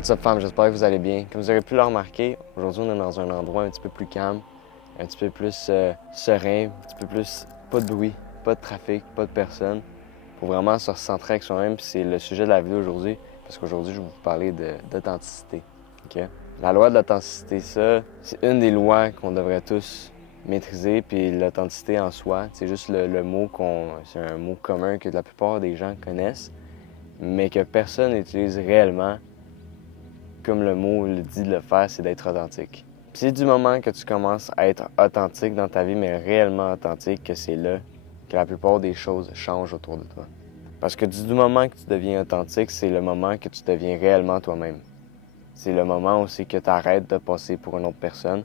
What's up fam, j'espère que vous allez bien. Comme vous aurez pu le remarquer, aujourd'hui on est dans un endroit un petit peu plus calme, un petit peu plus serein, un petit peu plus pas de bruit, pas de trafic, pas de personne. Pour vraiment se recentrer avec soi-même, puis c'est le sujet de la vidéo aujourd'hui, parce qu'aujourd'hui je vais vous parler d'authenticité. Okay? La loi de l'authenticité, ça, c'est une des lois qu'on devrait tous maîtriser, puis l'authenticité en soi, c'est juste le mot c'est un mot commun que la plupart des gens connaissent, mais que personne n'utilise réellement. Comme le mot le dit de le faire, c'est d'être authentique. Puis c'est du moment que tu commences à être authentique dans ta vie, mais réellement authentique, que c'est là que la plupart des choses changent autour de toi. Parce que du moment que tu deviens authentique, c'est le moment que tu deviens réellement toi-même. C'est le moment aussi que tu arrêtes de passer pour une autre personne.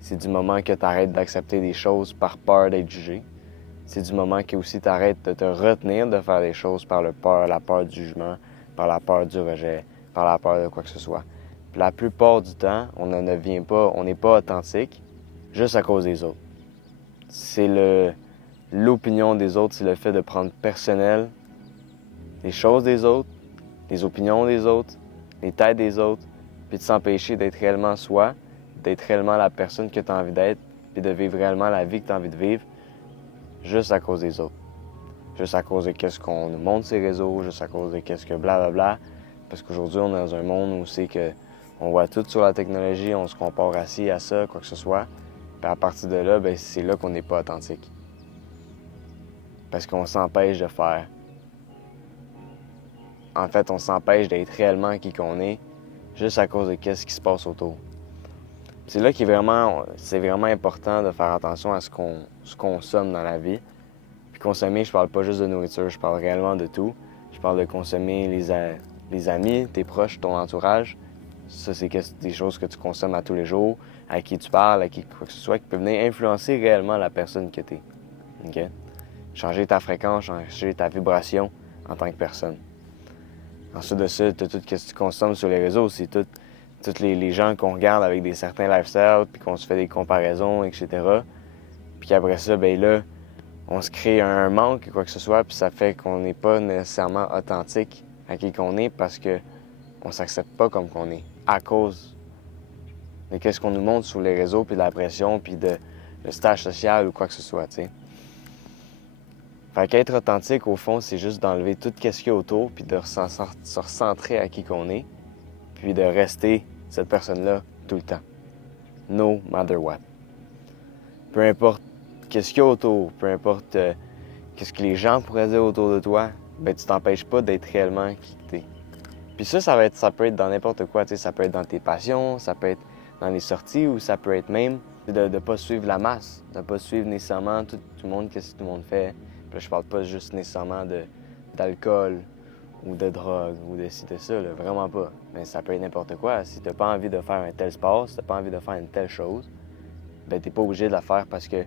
C'est du moment que tu arrêtes d'accepter des choses par peur d'être jugé. C'est du moment que aussi tu arrêtes de te retenir de faire des choses par la peur du jugement, par la peur du rejet, par la peur de quoi que ce soit. Puis la plupart du temps, on n'est pas authentique juste à cause des autres. C'est l'opinion des autres, c'est le fait de prendre personnel les choses des autres, les opinions des autres, les têtes des autres, puis de s'empêcher d'être réellement soi, d'être réellement la personne que tu as envie d'être, puis de vivre réellement la vie que tu as envie de vivre, juste à cause des autres. Juste à cause de qu'est-ce qu'on nous montre ces réseaux, juste à cause de qu'est-ce que blablabla. Parce qu'aujourd'hui, on est dans un monde où c'est que on voit tout sur la technologie, on se compare à ci, à ça, quoi que ce soit. Puis à partir de là, ben c'est là qu'on n'est pas authentique. Parce qu'on s'empêche de faire. En fait, on s'empêche d'être réellement qui qu'on est, juste à cause de qu'est-ce qui se passe autour. C'est là c'est vraiment important de faire attention à ce qu'on consomme dans la vie. Puis consommer, je parle pas juste de nourriture, je parle réellement de tout. Je parle de consommer les amis, tes proches, ton entourage. Ça, c'est des choses que tu consommes à tous les jours, à qui tu parles, à qui quoi que ce soit, qui peut venir influencer réellement la personne que tu es. Okay? Changer ta fréquence, changer ta vibration en tant que personne. Ensuite de ça, tu as tout ce que tu consommes sur les réseaux, c'est tous les gens qu'on regarde avec des certains lifestyles, puis qu'on se fait des comparaisons, etc. Puis après ça, ben là, on se crée un manque, quoi que ce soit, puis ça fait qu'on n'est pas nécessairement authentique à qui qu'on est parce que on s'accepte pas comme qu'on est à cause de qu'est-ce qu'on nous montre sur les réseaux, puis de la pression, puis de le stage social ou quoi que ce soit, tu sais. Fait qu'être authentique, au fond, c'est juste d'enlever tout ce qu'il y a autour, puis de se recentrer à qui qu'on est, puis de rester cette personne-là tout le temps. No matter what. Peu importe qu'est-ce qu'il y a autour, peu importe qu'est-ce que les gens pourraient dire autour de toi, ben tu t'empêches pas d'être réellement qui t'es. Puis ça peut être dans n'importe quoi, tu sais, ça peut être dans tes passions, ça peut être dans les sorties, ou ça peut être même de ne pas suivre la masse, de ne pas suivre nécessairement tout le monde, qu'est-ce que tout le monde fait. Puis là, je parle pas juste nécessairement d'alcool ou de drogue ou de ci, de ça, là, vraiment pas. Mais ça peut être n'importe quoi. Si t'as pas envie de faire un tel sport, si t'as pas envie de faire une telle chose, ben t'es pas obligé de la faire parce que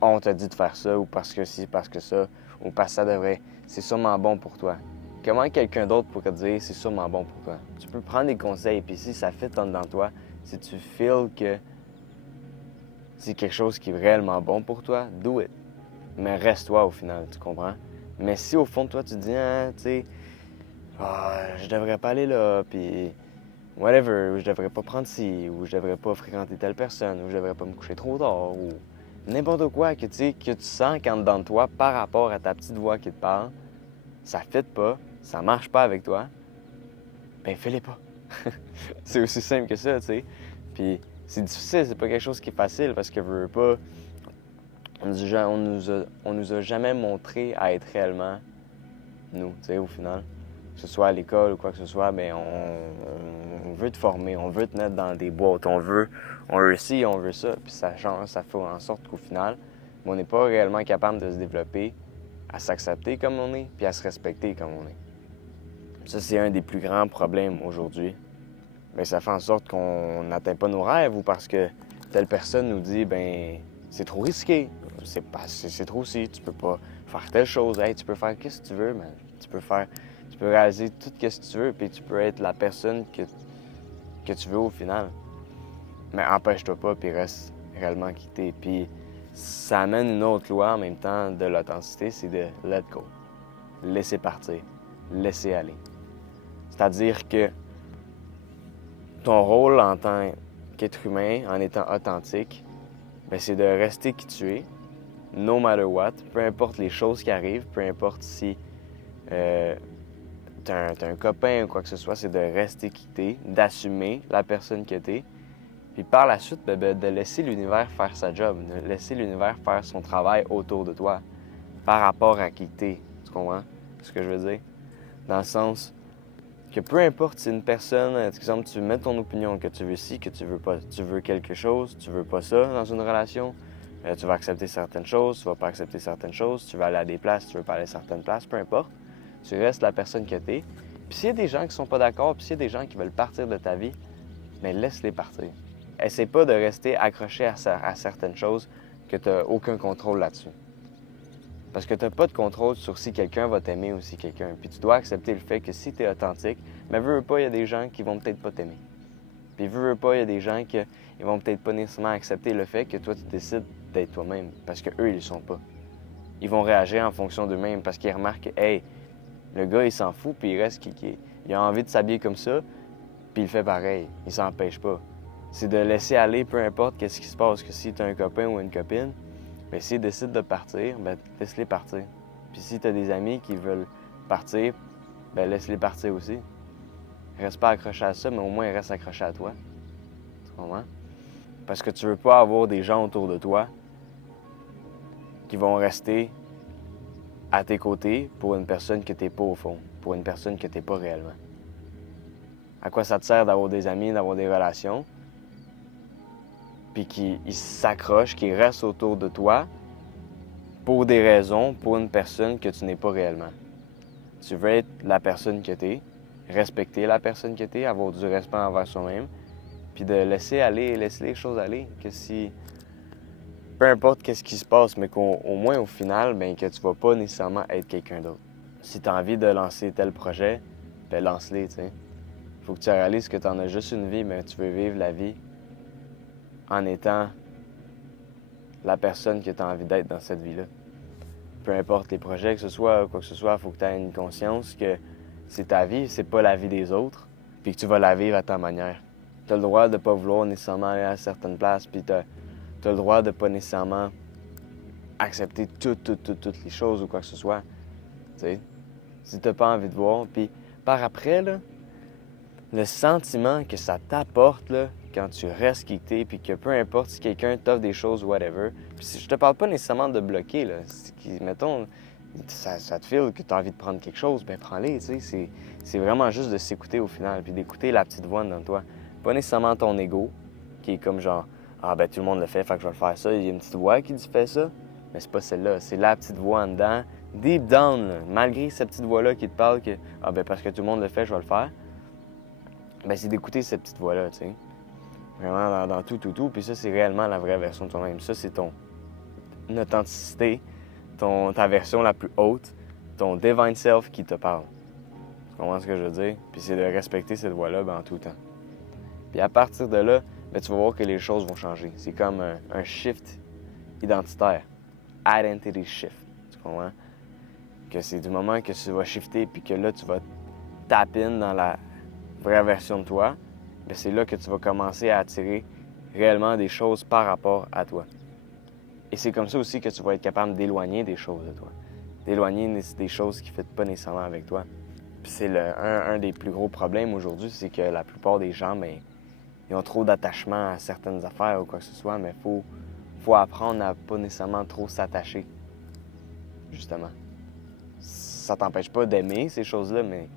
on t'a dit de faire ça, ou parce que ci, parce que ça, ou parce que ça devrait. C'est sûrement bon pour toi. Comment quelqu'un d'autre pourrait te dire c'est sûrement bon pour toi? Tu peux prendre des conseils, puis si ça fit en dedans de toi, si tu feels que c'est quelque chose qui est réellement bon pour toi, do it. Mais reste-toi au final, tu comprends? Mais si au fond de toi, tu te dis, ah, tu sais, je devrais pas aller là, puis whatever, ou je devrais pas prendre ci, ou je devrais pas fréquenter telle personne, ou je devrais pas me coucher trop tard, ou n'importe quoi que tu sens qu'en dedans de toi, par rapport à ta petite voix qui te parle, ça fit pas, ça marche pas avec toi, ben fais-les pas. C'est aussi simple que ça, tu sais. Puis c'est difficile, c'est pas quelque chose qui est facile parce que veux pas, on nous a jamais montré à être réellement nous, tu sais, au final. Que ce soit à l'école ou quoi que ce soit, ben on veut te former, on veut te mettre dans des boîtes, on veut ci, on veut ça, puis ça change, ça fait en sorte qu'au final, on n'est pas réellement capable de se développer, à s'accepter comme on est, puis à se respecter comme on est. Ça, c'est un des plus grands problèmes aujourd'hui. Bien, ça fait en sorte qu'on n'atteint pas nos rêves, ou parce que telle personne nous dit, ben c'est trop risqué, c'est trop si, tu peux pas faire telle chose, hey, tu peux faire ce que tu veux, man. Tu peux réaliser tout ce que tu veux, puis tu peux être la personne que tu veux au final. Mais empêche-toi pas, puis reste réellement qui t'es. Puis ça amène une autre loi en même temps de l'authenticité, c'est de let go. Laisser partir, laisser aller. C'est-à-dire que ton rôle en tant qu'être humain, en étant authentique, ben, c'est de rester qui tu es, no matter what, peu importe les choses qui arrivent, peu importe si t'as un copain ou quoi que ce soit, c'est de rester qui t'es, d'assumer la personne que t'es, puis par la suite, de laisser l'univers faire sa job, de laisser l'univers faire son travail autour de toi, par rapport à qui t'es. Tu comprends ce que je veux dire? Dans le sens que peu importe si une personne, par exemple, tu mets ton opinion, que tu veux ci, que tu veux pas, tu veux quelque chose, tu veux pas ça dans une relation, tu vas accepter certaines choses, tu vas pas accepter certaines choses, tu vas aller à des places, tu veux pas aller à certaines places, peu importe. Tu restes la personne que t'es. Puis s'il y a des gens qui sont pas d'accord, puis s'il y a des gens qui veulent partir de ta vie, mais laisse-les partir. Essaie pas de rester accroché à certaines choses que tu n'as aucun contrôle là-dessus. Parce que tu n'as pas de contrôle sur si quelqu'un va t'aimer ou si quelqu'un. Puis tu dois accepter le fait que si tu es authentique, mais veux pas, il y a des gens qui vont peut-être pas t'aimer. Puis veux pas, il y a des gens qui ils vont peut-être pas nécessairement accepter le fait que toi, tu décides d'être toi-même. Parce qu'eux, ils le sont pas. Ils vont réagir en fonction d'eux-mêmes parce qu'ils remarquent que, hey, le gars, il s'en fout, puis il reste il a envie de s'habiller comme ça, puis il fait pareil. Il s'empêche pas. C'est de laisser aller, peu importe qu'est-ce qui se passe, que si tu as un copain ou une copine, bien, s'ils décident de partir, bien, laisse-les partir. Puis si tu as des amis qui veulent partir, bien, laisse-les partir aussi. Reste pas accroché à ça, mais au moins reste accroché à toi. Tu comprends? Parce que tu veux pas avoir des gens autour de toi qui vont rester à tes côtés pour une personne que t'es pas au fond, pour une personne que t'es pas réellement. À quoi ça te sert d'avoir des amis, d'avoir des relations, puis qui s'accrochent, qui restent autour de toi pour des raisons, pour une personne que tu n'es pas réellement. Tu veux être la personne que tu es, respecter la personne que tu es, avoir du respect envers soi-même, puis de laisser aller, laisser les choses aller. Que si, peu importe qu'est-ce qui se passe, mais qu'au moins au final, ben que tu vas pas nécessairement être quelqu'un d'autre. Si tu as envie de lancer tel projet, ben lance-les, tu sais. Faut que tu réalises que tu en as juste une vie, mais tu veux vivre la vie en étant la personne que tu as envie d'être dans cette vie-là. Peu importe les projets que ce soit ou quoi que ce soit, il faut que tu aies une conscience que c'est ta vie, c'est pas la vie des autres, puis que tu vas la vivre à ta manière. Tu as le droit de pas vouloir nécessairement aller à certaines places, puis tu as le droit de pas nécessairement accepter toutes les choses ou quoi que ce soit. T'sais. Si tu n'as pas envie de voir, puis par après, là, le sentiment que ça t'apporte là, quand tu restes qui t'es, puis que peu importe si quelqu'un t'offre des choses, whatever. Puis je te parle pas nécessairement de bloquer, là. Mettons, ça te file que tu as envie de prendre quelque chose, ben prends-les, tu sais. C'est vraiment juste de s'écouter au final, puis d'écouter la petite voix dans toi. Pas nécessairement ton ego, qui est comme genre, ah ben tout le monde le fait, fait que je vais le faire ça. Il y a une petite voix qui dit fais ça, mais c'est pas celle-là. C'est la petite voix en dedans, deep down, là, malgré cette petite voix-là qui te parle que, ah ben parce que tout le monde le fait, je vais le faire. Ben c'est d'écouter cette petite voix-là, tu sais. Vraiment dans tout. Puis ça, c'est réellement la vraie version de toi-même. Ça, c'est ton authenticité, ta version la plus haute, ton divine self qui te parle. Tu comprends ce que je veux dire? Puis c'est de respecter cette voix-là en tout temps. Puis à partir de là, ben, tu vas voir que les choses vont changer. C'est comme un shift identitaire. Identity shift. Tu comprends? Que c'est du moment que tu vas shifter puis que là, tu vas tap in dans la vraie version de toi, bien, c'est là que tu vas commencer à attirer réellement des choses par rapport à toi. Et c'est comme ça aussi que tu vas être capable d'éloigner des choses de toi. D'éloigner des choses qui ne font pas nécessairement avec toi. Puis c'est un des plus gros problèmes aujourd'hui, c'est que la plupart des gens, bien, ils ont trop d'attachement à certaines affaires ou quoi que ce soit, mais faut apprendre à pas nécessairement trop s'attacher, justement. Ça t'empêche pas d'aimer ces choses-là, mais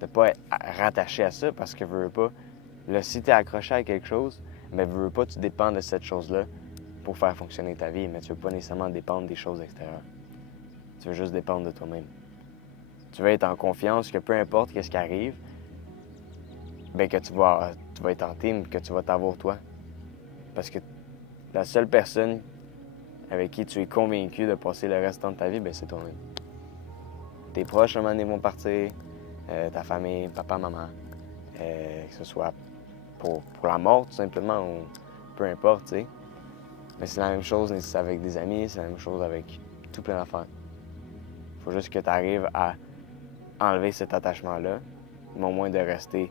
de pas être rattaché à ça parce que veux pas. Là, si tu es accroché à quelque chose, mais veux pas, tu dépends de cette chose-là pour faire fonctionner ta vie, mais tu veux pas nécessairement dépendre des choses extérieures. Tu veux juste dépendre de toi-même. Tu veux être en confiance que peu importe qu'est-ce qui arrive, bien que tu vas être en team, que tu vas t'avoir toi. Parce que la seule personne avec qui tu es convaincu de passer le restant de ta vie, bien c'est toi-même. Tes proches, à un moment donné, vont partir, ta famille, papa, maman, que ce soit pour la mort, tout simplement, ou peu importe, tu sais. Mais c'est la même chose avec des amis, c'est la même chose avec tout plein d'affaires. Faut juste que tu arrives à enlever cet attachement-là, mais au moins de rester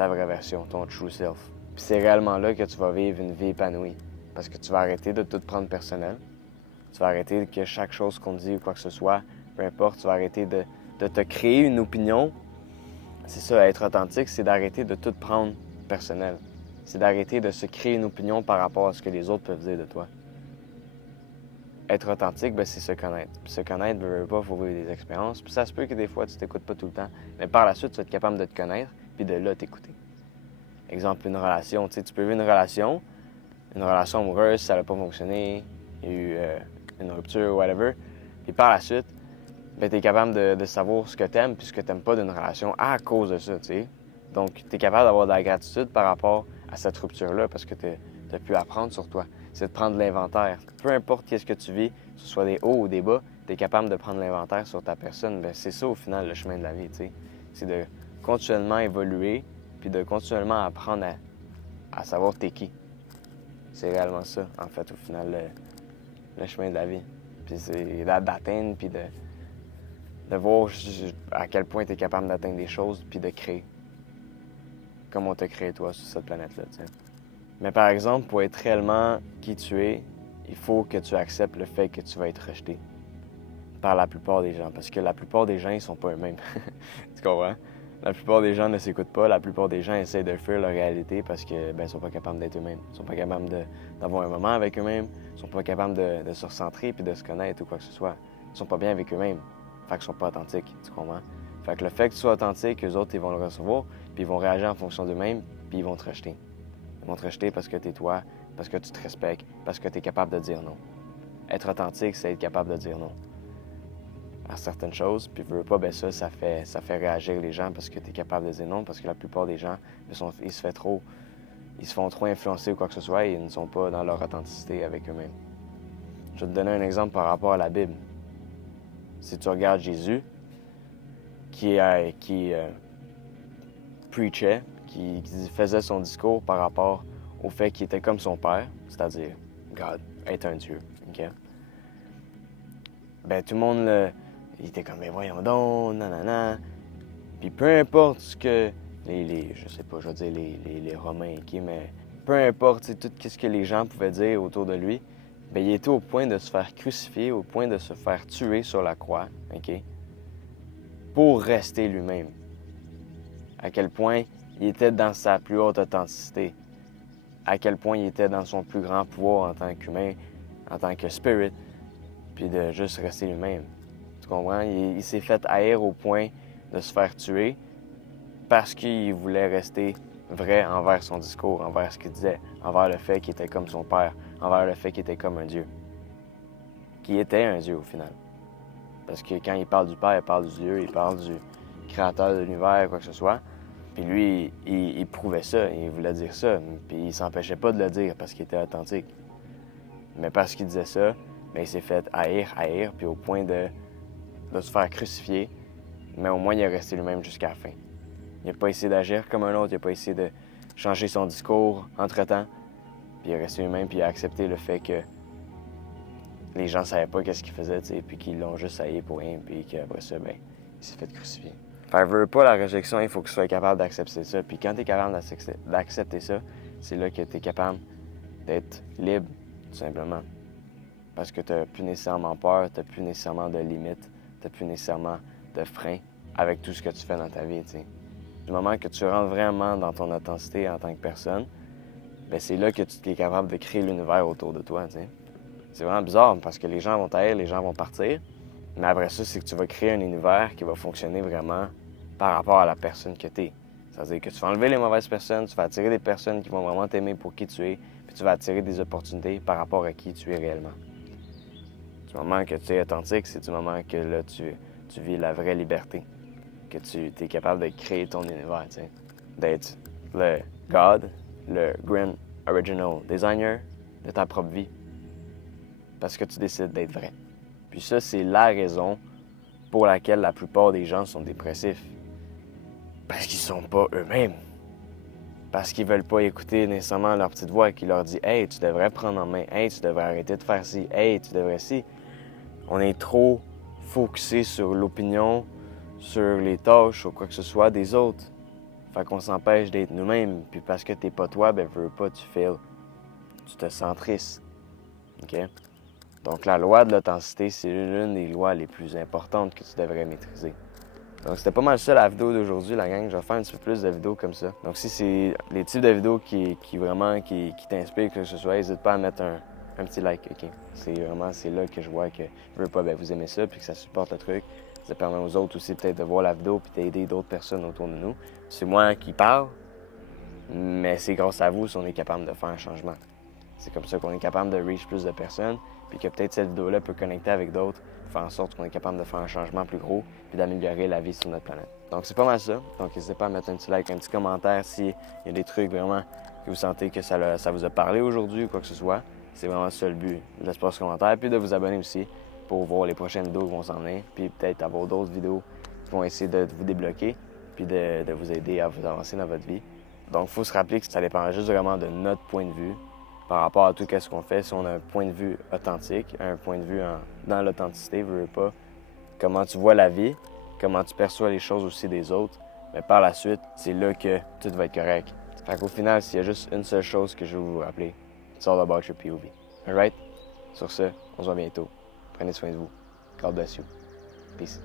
ta vraie version, ton true self. Puis c'est réellement là que tu vas vivre une vie épanouie. Parce que tu vas arrêter de tout prendre personnel. Tu vas arrêter que chaque chose qu'on te dit ou quoi que ce soit, peu importe, tu vas arrêter de te créer une opinion. C'est ça, être authentique, c'est d'arrêter de tout prendre personnel. C'est d'arrêter de se créer une opinion par rapport à ce que les autres peuvent dire de toi. Être authentique, ben, c'est se connaître. Puis se connaître, il faut vivre des expériences. Puis ça se peut que des fois, tu t'écoutes pas tout le temps. Mais par la suite, tu vas être capable de te connaître, puis de là, t'écouter. Exemple, une relation. Tu sais, tu peux vivre une relation amoureuse, ça n'a pas fonctionné, il y a eu une rupture, whatever. Puis par la suite, ben, tu es capable de savoir ce que tu aimes puis ce que tu n'aimes pas d'une relation à cause de ça, tu sais. Donc, tu es capable d'avoir de la gratitude par rapport à cette rupture-là parce que tu as pu apprendre sur toi. C'est de prendre l'inventaire. Peu importe qu'est-ce que tu vis, que ce soit des hauts ou des bas, tu es capable de prendre l'inventaire sur ta personne. Ben, c'est ça, au final, le chemin de la vie, tu sais. C'est de continuellement évoluer puis de continuellement apprendre à savoir t'es qui. C'est réellement ça, en fait, au final, le chemin de la vie. Puis c'est d'atteindre, puis de voir à quel point tu es capable d'atteindre des choses, puis de créer. Comme on t'a créé, toi, sur cette planète-là, tu sais. Mais par exemple, pour être réellement qui tu es, il faut que tu acceptes le fait que tu vas être rejeté par la plupart des gens. Parce que la plupart des gens, ils sont pas eux-mêmes. Tu comprends? La plupart des gens ne s'écoutent pas. La plupart des gens essaient de fuir leur réalité parce que ils sont pas capables d'être eux-mêmes. Ils sont pas capables d'avoir un moment avec eux-mêmes. Ils sont pas capables de se recentrer puis de se connaître ou quoi que ce soit. Ils sont pas bien avec eux-mêmes. Fait qu'ils sont pas authentiques. Tu comprends? Fait que le fait que tu sois authentique, eux autres, ils vont le recevoir puis ils vont réagir en fonction d'eux-mêmes puis ils vont te rejeter. Ils vont te rejeter parce que t'es toi, parce que tu te respectes, parce que tu es capable de dire non. Être authentique, c'est être capable de dire non à certaines choses, puis veux pas, ben ça fait réagir les gens parce que tu es capable de dire non, parce que la plupart des gens, ils se font trop influencer ou quoi que ce soit et ils ne sont pas dans leur authenticité avec eux-mêmes. Je vais te donner un exemple par rapport à la Bible. Si tu regardes Jésus, qui preachait, qui faisait son discours par rapport au fait qu'il était comme son père, c'est-à-dire God, est un Dieu. OK? Ben, tout le monde, il était comme, mais voyons donc, nanana. Puis peu importe ce que je sais pas, je veux dire les Romains, OK, mais peu importe tout ce que les gens pouvaient dire autour de lui, ben, il était au point de se faire crucifier, au point de se faire tuer sur la croix, OK, pour rester lui-même. À quel point il était dans sa plus haute authenticité, à quel point il était dans son plus grand pouvoir en tant qu'humain, en tant que spirit, puis de juste rester lui-même. Tu comprends? Il s'est fait haïr au point de se faire tuer parce qu'il voulait rester vrai envers son discours, envers ce qu'il disait, envers le fait qu'il était comme son père, envers le fait qu'il était comme un Dieu. Qu'il était un Dieu au final. Parce que quand il parle du Père, il parle du Dieu, il parle du créateur de l'univers, quoi que ce soit. Puis lui, il prouvait ça, il voulait dire ça, puis il s'empêchait pas de le dire parce qu'il était authentique. Mais parce qu'il disait ça, bien, il s'est fait haïr, puis au point de se faire crucifier, mais au moins il est resté lui-même jusqu'à la fin. Il n'a pas essayé d'agir comme un autre, il n'a pas essayé de changer son discours entre-temps, puis il est resté lui-même, puis il a accepté le fait que les gens ne savaient pas qu'est-ce qu'il faisait, t'sais, puis qu'ils l'ont juste haï pour rien, puis qu'après ça, ben, il s'est fait crucifier. Fait veut pas la réjection, il faut que tu sois capable d'accepter ça, puis quand tu es capable d'accepter ça, c'est là que tu es capable d'être libre, tout simplement. Parce que tu n'as plus nécessairement peur, tu n'as plus nécessairement de limites, tu n'as plus nécessairement de freins avec tout ce que tu fais dans ta vie, t'sais. Du moment que tu rentres vraiment dans ton authenticité en tant que personne, ben c'est là que tu es capable de créer l'univers autour de toi, t'sais. C'est vraiment bizarre parce que les gens vont t'haïr, les gens vont partir, mais après ça, c'est que tu vas créer un univers qui va fonctionner vraiment par rapport à la personne que tu es. C'est-à-dire que tu vas enlever les mauvaises personnes, tu vas attirer des personnes qui vont vraiment t'aimer pour qui tu es, puis tu vas attirer des opportunités par rapport à qui tu es réellement. Du moment que tu es authentique, c'est du moment que là, tu vis la vraie liberté, que tu es capable de créer ton univers, tu sais, d'être le God, le Grand Original Designer de ta propre vie, parce que tu décides d'être vrai. Puis ça, c'est la raison pour laquelle la plupart des gens sont dépressifs. Parce qu'ils sont pas eux-mêmes. Parce qu'ils veulent pas écouter nécessairement leur petite voix qui leur dit « Hey, tu devrais prendre en main. Hey, tu devrais arrêter de faire ci. Hey, tu devrais ci. » On est trop focusé sur l'opinion, sur les tâches ou quoi que ce soit des autres. Fait qu'on s'empêche d'être nous-mêmes. Puis parce que t'es pas toi, ben veux pas, tu fails. Tu te sens triste. OK? Donc la loi de l'authenticité, c'est l'une des lois les plus importantes que tu devrais maîtriser. Donc c'était pas mal ça la vidéo d'aujourd'hui, la gang. Je vais faire un petit peu plus de vidéos comme ça. Donc si c'est les types de vidéos qui t'inspirent, que ce soit, n'hésite pas à mettre un petit like, OK? C'est là que je vois que je veux pas, ben, vous aimez ça, puis que ça supporte le truc. Ça permet aux autres aussi peut-être de voir la vidéo puis d'aider d'autres personnes autour de nous. C'est moi qui parle, mais c'est grâce à vous si on est capable de faire un changement. C'est comme ça qu'on est capable de reach plus de personnes, puis que peut-être cette vidéo-là peut connecter avec d'autres, faire en sorte qu'on est capable de faire un changement plus gros, puis d'améliorer la vie sur notre planète. Donc c'est pas mal ça. Donc n'hésitez pas à mettre un petit like, un petit commentaire s'il y a des trucs vraiment que vous sentez que ça vous a parlé aujourd'hui ou quoi que ce soit. C'est vraiment ça le but de l'espace commentaire, puis de vous abonner aussi pour voir les prochaines vidéos qui vont s'en venir, puis peut-être avoir d'autres vidéos qui vont essayer de vous débloquer, puis de vous aider à vous avancer dans votre vie. Donc il faut se rappeler que ça dépend juste vraiment de notre point de vue par rapport à tout ce qu'on fait. Si on a un point de vue authentique, un point de vue dans l'authenticité, veux pas, comment tu vois la vie, comment tu perçois les choses aussi des autres, mais par la suite, c'est là que tout va être correct. Fait qu'au final, s'il y a juste une seule chose que je veux vous rappeler, it's all about your POV. Alright? Sur ce, on se voit bientôt. Prenez soin de vous. God bless you. Peace.